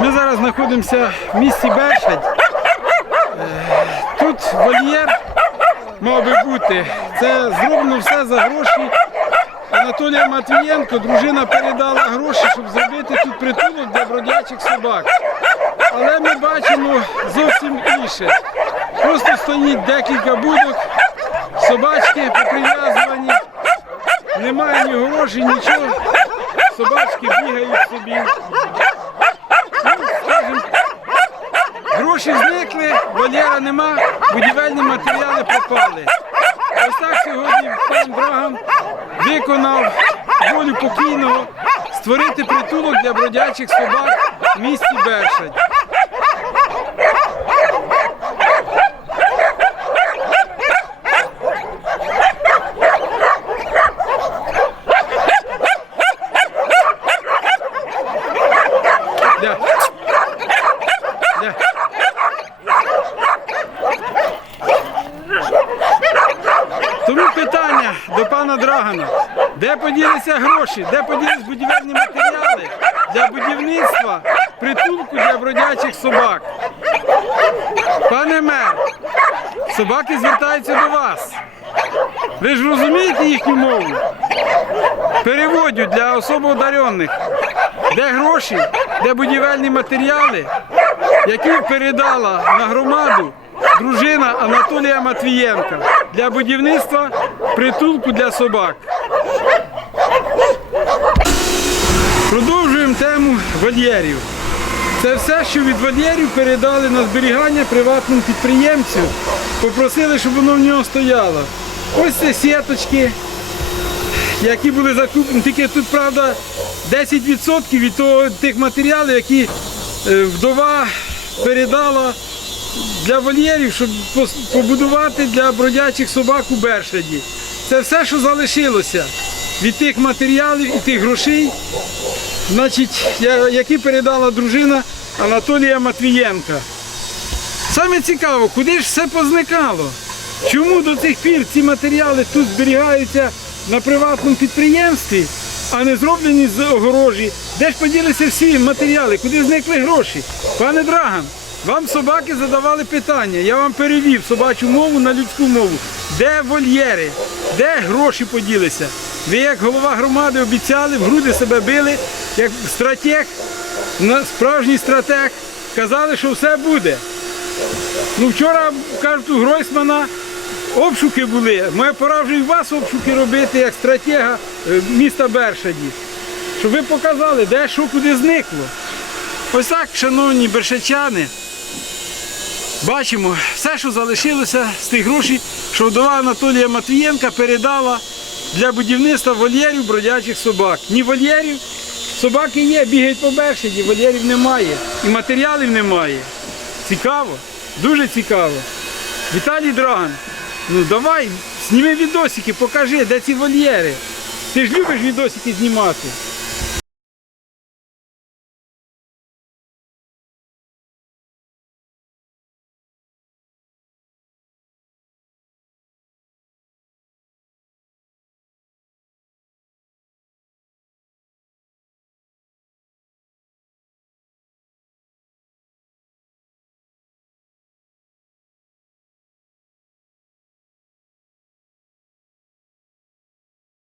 Ми зараз знаходимося в місті Бершадь. Е, Тут вольєр мав би бути. Це зроблено все за гроші. Анатолія Матвієнко, дружина передала гроші, щоб зробити тут притулок для бродячих собак. Але ми бачимо зовсім інше. Просто стоїть декілька будок, собачки поприв'язувані, немає ні грошей, нічого. Собачки бігають собі. Ну, скажімо, Гроші зникли, вольєра нема, будівельні матеріали пропали. Ось так сьогодні пан брагам виконав волю покійного створити притулок для бродячих собак в місті Бершадь. Де? Де? Тому питання до пана Драгана. Де поділися гроші, де поділись будівельні матеріали для будівництва притулку для бродячих собак? Пане мер, собаки звертаються до вас. Ви ж розумієте їхню мову? Переводю для особо одарених. Де гроші, де будівельні матеріали, які передала на громаду дружина Анатолія Матвієнка для будівництва притулку для собак. Продовжуємо тему вольєрів. Це все, що від вольєрів передали на зберігання приватному підприємцю. Попросили, щоб воно в нього стояло. Ось це сіточки, які були закуплені. Тільки тут, правда, 10% від того, тих матеріалів, які е, вдова передала для вольєрів, щоб побудувати для бродячих собак у Бершаді. Це все, що залишилося від тих матеріалів і тих грошей, значить, які передала дружина Анатолія Матвієнка. Саме цікаво, куди ж все позникало? Чому до цих пір ці матеріали тут зберігаються на приватному підприємстві, а не зроблені з огорожі? Де ж поділися всі матеріали? Куди зникли гроші? Пане Драган, вам собаки задавали питання. Я вам перевів собачу мову на людську мову. Де вольєри? Де гроші поділися? Ви як голова громади обіцяли, в груди себе били, як стратег, справжній стратег, казали, що все буде. Ну вчора, кажуть, у Гройсмана обшуки були. Моя пора вже і вас обшуки робити як стратега е, міста Бершаді. Щоб ви показали, де що куди зникло. Ось так, шановні бершачани, бачимо все, що залишилося з тих грошей, що вдова Анатолія Матвієнка передала для будівництва вольєрів бродячих собак. Ні вольєрів, собаки є, бігають по Бершаді, вольєрів немає і матеріалів немає. Цікаво, дуже цікаво. Віталій Драган, ну давай, зніми відосики, покажи, де ці вольєри. Ти ж любиш відосики знімати.